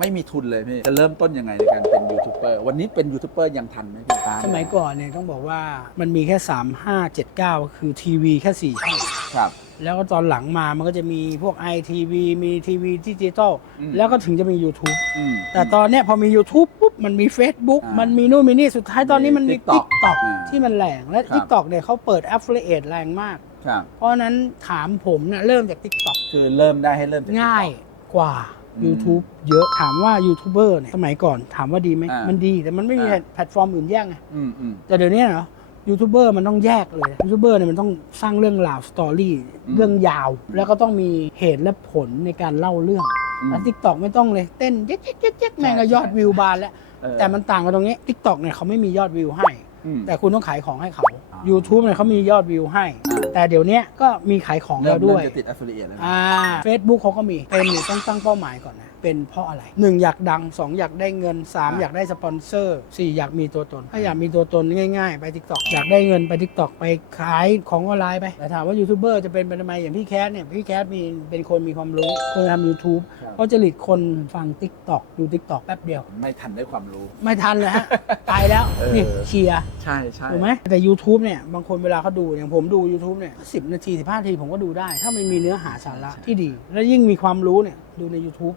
ไม่มีทุนเลยพี่จะเริ่มต้นยังไงในการเป็นยูทูบเบอร์วันนี้เป็นยูทูบเบอร์ยังทันไหมพี่สมัยก่อนเนี่ยต้องบอกว่ามันมีแค่ 3 5 7 9 คือทีวีแค่ 4 ช่องครับ แล้วก็ตอนหลังมามันก็จะมีพวก iTV มีทีวีดิจิตอลอืม แล้วก็ถึงจะมี YouTube อืม แต่ตอนเนี้ยพอมี YouTube ปุ๊บมันมี Facebook อ่ามัมันมีนู่นมีนี่สุดท้ายตอนนี้มันมี TikTok TikTok อ่าที่มันแรงและ ครับ TikTok เนี่ยเขาเปิด Affiliate แรงมาก ครับ เพราะฉะนั้นถามผมเนี่ยเริ่มจาก TikTok คือเริ่มได้ให้เริ่มจากง่ายกว่าอืม YouTube เยอะถามว่ายูทูบเบอร์เนี่ยสมัยก่อนถามว่าดีไหมอ่ามัมันดีแต่มันไม่มีอ่า แพลตฟอร์มอื่นแย่งไงอืมอืม แต่เดี๋ยวนี้เนาะยูทูบเบอร์มันต้องแยกเลยยูทูบเบอร์เนี่ยมันต้องสร้างเรื่องราวสตอรี่อืมเรื่องยาว แล้วก็ต้องมีเหตุและผลในการเล่าเรื่องอืมแล้วทิกตอกไม่ต้องเลยเต้นเจ๊กเจ๊กเจ๊กเจ๊กแม่งก็ยอดวิวบานแล้วเออ แต่มันต่างกันตรงนี้ทิกตอกเนี่ยเขาไม่มียอดวิวให้ อืม แต่คุณต้องขายของให้เขาอ๋อ YouTube เนี่ยเขามียอดวิวให้อ่า แต่เดี๋ยวนี้ก็มีขายของเริ่แล้มวด้วยเริ่มจะติด affiliate แล้วนะอ่า Facebook เขาก็มี เป็นเนี่ยต้องตั้งเป้าหมายก่อนนะ เป็นเพราะอะไร 1 อยากดัง 2 อยากได้เงิน 3 อยากได้สปอนเซอร์ 4 อยากมีตัวตน ถ้าอยากมีตัวตนง่ายๆ ไป TikTok อยากได้เงินไป TikTok ไปขายของออนไลน์ไป แต่ถามว่ายูทูบเบอร์จะเป็นไปทำไมอย่างพี่แคสเนี่ย พี่แคสมีเป็นคนมีความรู้คนทำ YouTube ครับเขาจะหลีดคนฟัง TikTok ดู TikTok แป๊บเดียว ไม่ทันได้ความรู้ ไม่ทันเลยฮะตายแล้วเออนี่เชียร์ใช่ใช่ถูกไหมแต่ YouTube เนี่ย บางคนเวลาเขาดู อย่างผมดู YouTube เนี่ยสิบนาทีสิบห้านาทีผมก็ดูได้ ถ้ามันมีเนื้อหาสาระที่ดี และยิ่งมีความรู้เนี่ย ดูใน YouTube